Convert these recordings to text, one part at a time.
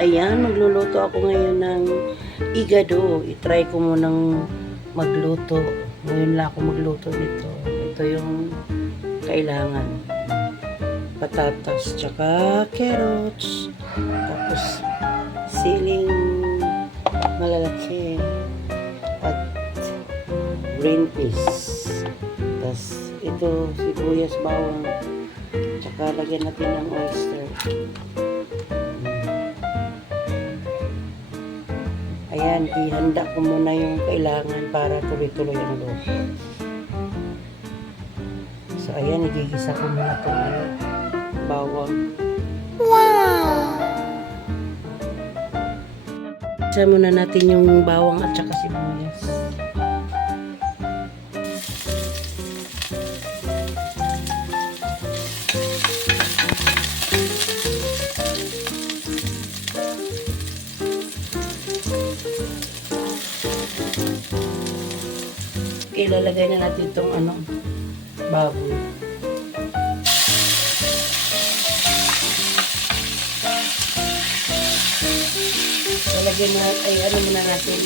Ayan, magluluto ako ngayon ng igado. I-try ko munang magluto. Ngayon lang ako magluto nito. Ito yung kailangan. Patatas, tsaka carrots. Tapos siling malalaki. At green peas. Tapos ito, sibuyas, bawang. Tsaka lagyan natin ng oyster. Ayan, ihanda ko muna yung kailangan para tuloy-tuloy ang luto. So, ayan, igigisa ko muna itong bawang. Wow! Isa muna natin yung bawang at saka sibuyas. Ilalagay na natin itong baboy. Lalagyan na, muna natin.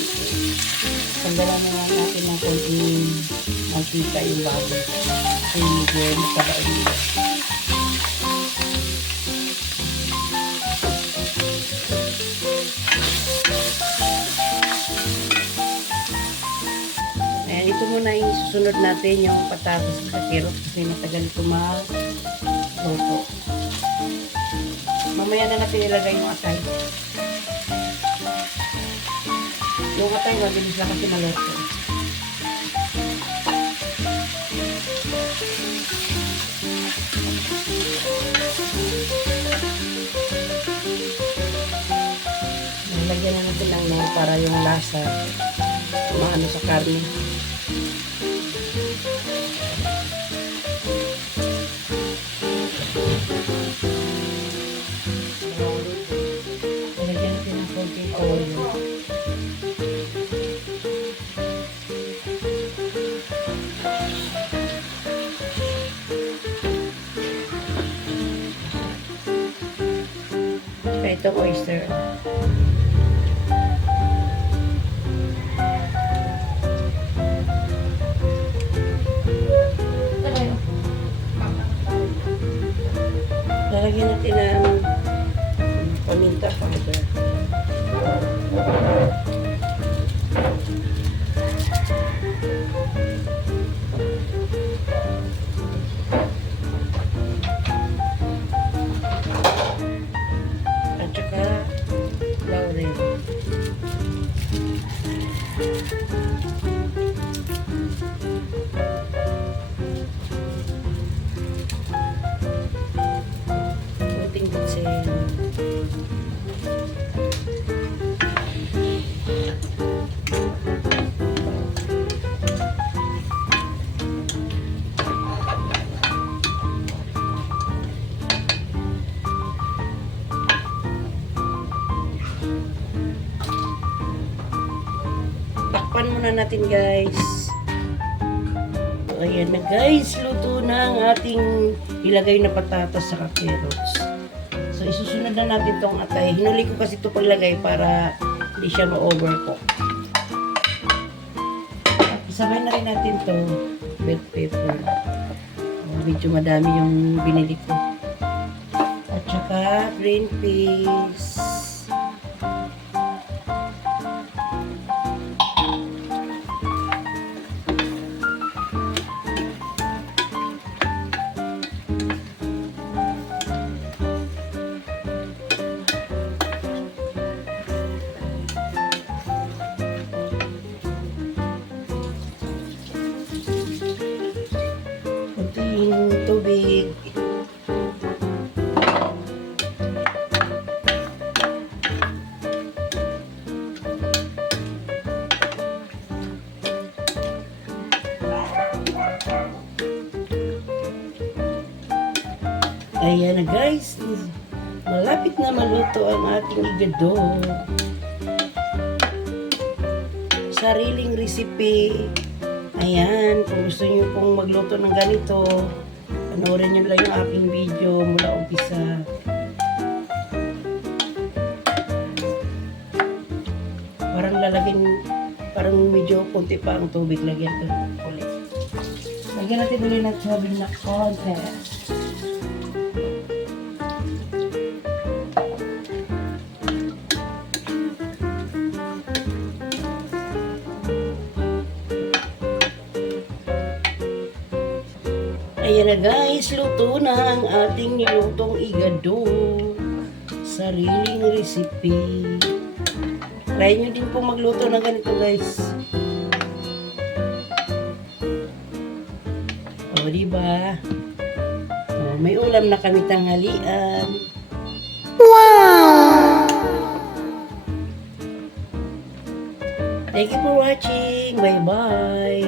Sandalan na natin ng konting mantika yung baboy. Kasi medyo magkakain. Ito muna yung susunod natin yung patatas sa carrot kasi matagal ito mag-luto. Mamaya na natin ilagay yung atay. Yung atay mabilis lang kasi maluto. Nilagyan na natin lang para yung lasa maano sa karne. Nilagyan natin ng konting toyo. Tsaka itong oyster. Lalagyan natin ng paminta powder. At saka laurel. Takpan muna natin, guys. So, ayan na, guys. Luto na ang ating ilagay na patatas sa carrots. So, isusunod na natin tong atay. Hinuli ko kasi ito paglagay para hindi siya ma-overcook. At isabay na rin natin to bell pepper. Medyo madami yung binili ko. At saka green peas. Tubig. Ayan na, guys. Malapit na maluto ang ating igado. Sariling recipe. Ayan, kung gusto nyo pong magluto ng ganito, panoorin nyo lang yung aking video mula umpisa. medyo konti pa ang tubig. Lagyan ko ulit. Lagyan natin ulit ng tubig na konti. Ayan na guys, luto na ang ating nilutong igado. Sariling recipe. Try nyo din po magluto ng ganito guys. O, diba? O, may ulam na kami tanghalian. Wow! Thank you for watching. Bye-bye.